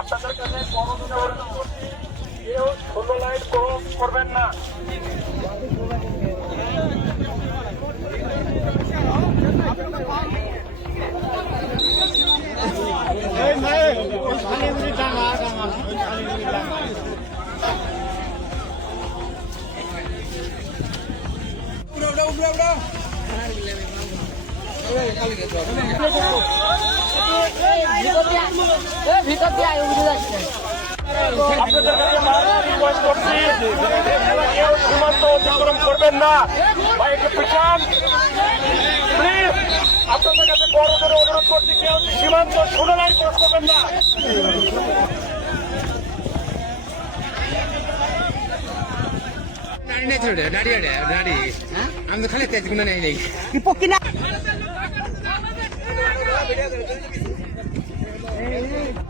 আপনাদের কাছে কেউ 16 লাইন ক্রস করবেন না। ভিতর দিয়ে আয় উঠে যাচ্ছে। আপনাদের কাছে রিকোয়েস্ট করছি, কেউ সীমান্ত অতিক্রম করবেন না। ভাই একটু পিছান প্লিজ। আপনাদের কাছে বড়দের অনুরোধ করছি, কেউ সীমান্ত 16 লাইন ক্রস করবেন না। আমি তো খালি তেজ গুলো নেই পক্ষী না